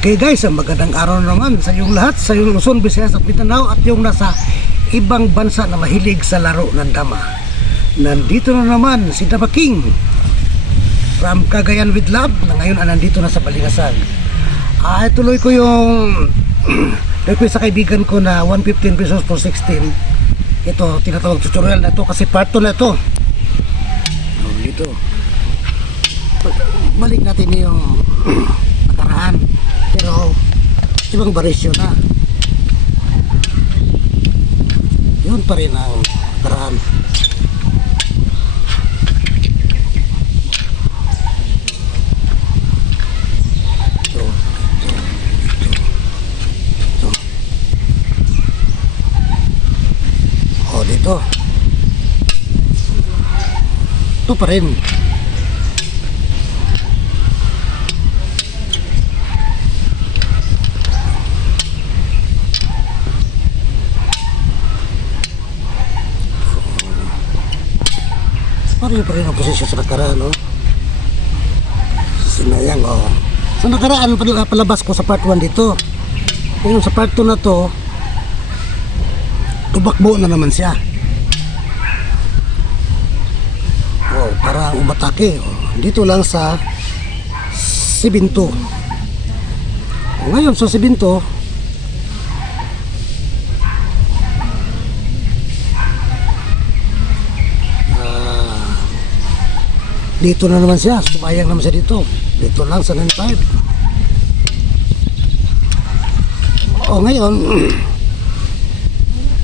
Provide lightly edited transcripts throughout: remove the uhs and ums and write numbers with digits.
Okay guys, magandang araw naman sa iyong lahat, sa iyong Luzon, Visayas at Mindanao at yung nasa ibang bansa na mahilig sa laro ng dama. Nandito na naman si Dama King from Cagayan with Love na ngayon nandito na sa Balingasag. Tuloy ko yung request sa kaibigan ko na 115 pesos for 16. Ito, tinatawag tutorial na ito kasi part 2 na ito. Dito. Balik natin yung nakaraan. Pero ibang barisyo na. Yun pa rin ang nakaraan. Dito. Ito pa rin. Pareho pa rin ang posisyon sa nakaraan, no? Sinayang, oh. Sa nakaraan, palabas ko sa part 1 dito. Ngayon sa part 2 na to, tumakbo na naman siya. Oh, para umatake. Oh, dito lang sa 7-2. Ngayon sa 7-2, dito na naman siya. Sumayang naman siya dito. Dito lang sa 9-5. Oh, ngayon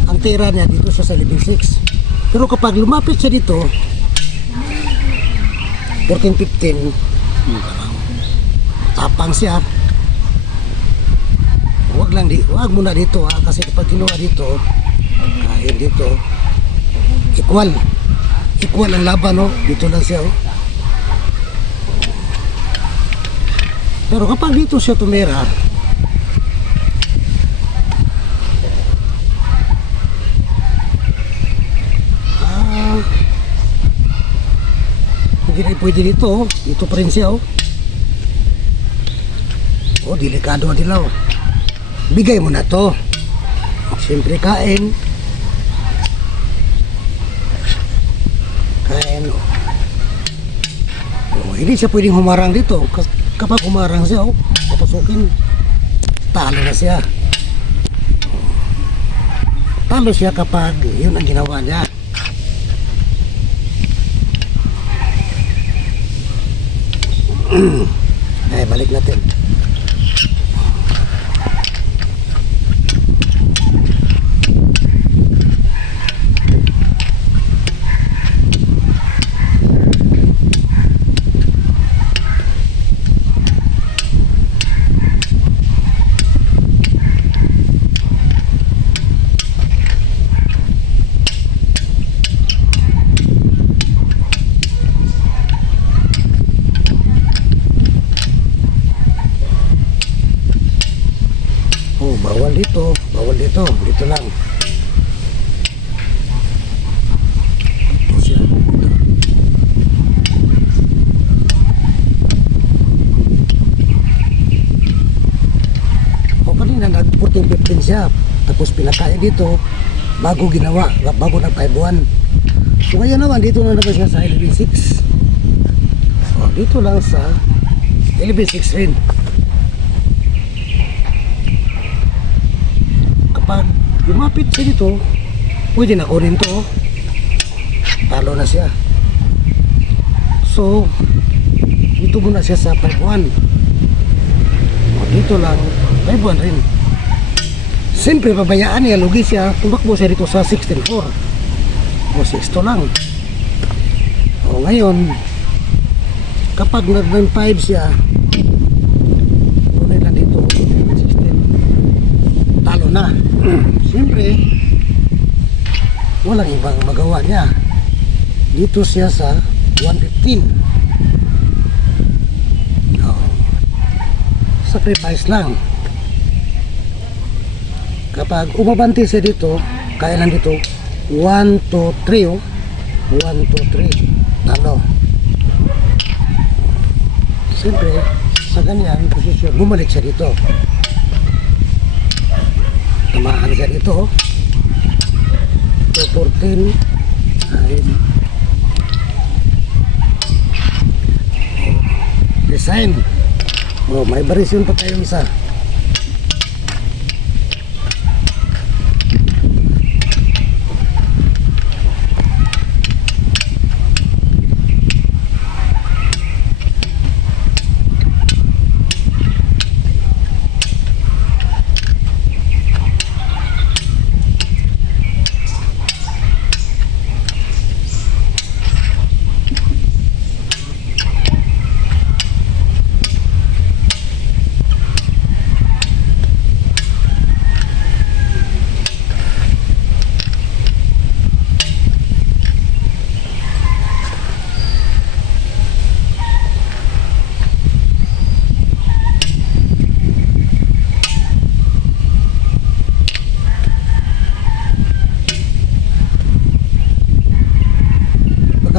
ang tira niya dito sa 11-6. Pero kapag lumapit siya dito 14-15, tapang siya. Huwag muna dito, ha, kasi kapag kinuha dito, kain dito, equal ang laban, no? Dito lang siya, oh. Pero kapag dito siya tumira, pwede dito, dito pa rin siya, oh. Oh, delikado din lang, oh. Bigay mo na to. Siyempre kain, oh. Oh, hindi siya pwedeng humarang dito. Kapag humarang siya, oh, papasukin, talo na siya. Talo siya kapag yun ang ginawa niya. Balik natin. Bawal dito lang. Ito siya. O kanina nag-14-15 siya, tapos pinakain dito bago nag 5-1. So ngayon naman dito na naman siya sa 11-6. O dito lang sa 11-6 rin. Pag lumapit siya dito, pwede na kunin to. Talo na siya. So dito muna siya sa 5-1. Dito lang 5-1 rin. Siyempre pabayaan niya, lugi siya. Tumakbo siya dito sa 16-4 o 6-2 lang. O ngayon kapag nag-9-5 siya, kunin lang dito 16, talo na. Siyempre walang ibang magawa niya. Dito siya sa 115. No. Sacrifice lang. Kapag umabanti siya dito, kaya lang dito 1, 2, 3, oh. 1, 2, 3, talo. Siyempre sa kanyang posisyon, bumalik siya dito. Tamaan siya dito. 14 ay design. May variation pa tayong isa.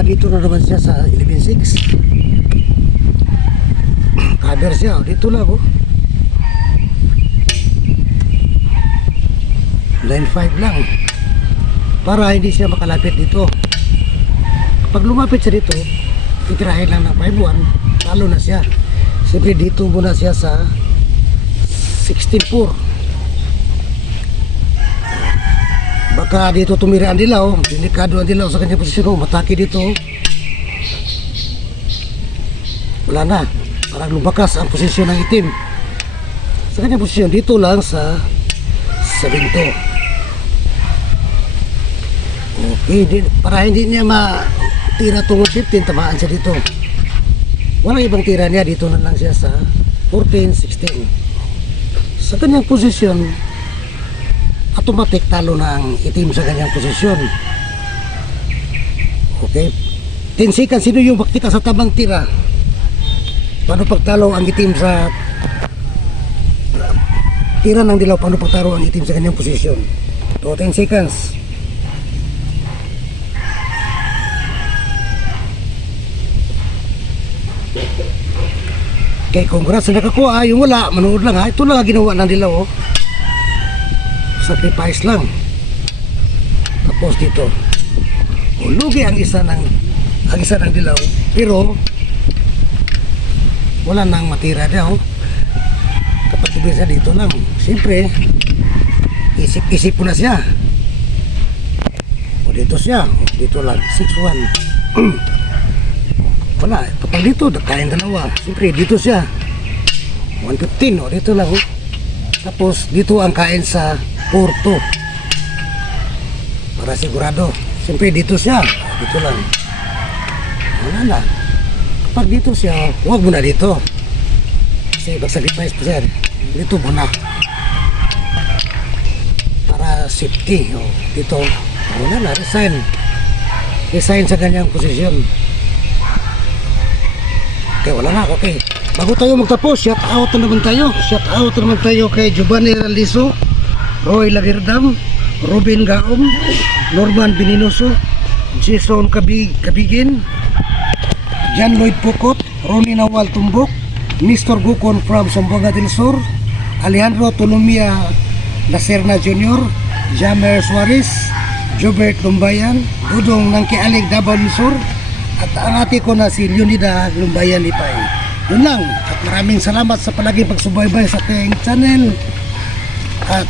Dito na naman siya sa 11.6. Cover siya, dito lang oh. 9.5 lang para hindi siya makalapit dito. Kapag lumapit siya dito, titirahin lang ng 5.1, talo na siya. Siyempre dito muna siya sa 16.4. Baka dito tumira ang dilaw, delikado ang dilaw sa kanyang posisyon, matake dito. Wala na, parang lumakas ang posisyon ng itim. Sa kanyang posisyon, dito lang sa binto. Okay, para hindi niya matira tungkol 15, tamaan siya dito. Walang ibang tira niya, dito na lang siya sa 14, 16. Sa kanyang posisyon, automatic talo na ang itim sa kanyang posisyon. Okay, 10 seconds, sino yung makita sa tamang tira? Paano pagtalo ang itim sa tira ng dilaw? Paano pagtalo ang itim sa kanyang posisyon? So 10 seconds. Okay, congrats sa nakakuha. Yung wala, manood lang ha. Ito lang ang ginawa ng dilaw oh. Sacrifice lang. Tapos dito lugi ang isa ng dilaw, pero wala nang matira daw. Kapag tubisa dito lang, siyempre isip-isip po na siya. O dito siya, dito lang 6-1. Wala, kapag dito kain dalawa, siyempre dito siya 115. O dito lang tapos dito ang kain sa 4-2 para sigurado. Siyempre dito siya, dito lang. Wala na. Kapag dito siya, huwag muna dito kasi mag-sacrifice po siya. Dito muna para safety. Dito wala na, resign sa kanyang posisyon. Okay, wala na. Okay, bago tayo magtapos, shout out naman tayo kay Giovanni Raliso, Roy Lagirdam, Robin Gaom, Norman Bininoso, Jason Kabigin, John Lloyd Pocot, Ronnie Nawal Tumbok, Mr. Gukon from Zamboanga del Sur, Alejandro Tolomia Lacerna Jr., Jamer Suarez, Jobert Lumbayan, Dudong Nangkialig Davao del Sur, at ang ate ko na si Leonida Lumbayan Lipay. Yun lang, at maraming salamat sa palaging pagsubaybay sa ating channel. At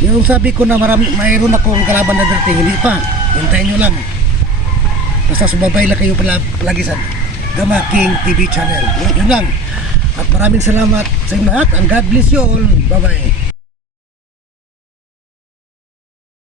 yung sabi ko na mayroon akong kalaban na dating, hindi pa, hintayin nyo lang. Basta sumabay lang kayo palagi sa Gama King TV channel. Yun lang, at maraming salamat sa inyo lahat, and God bless you all. Bye bye.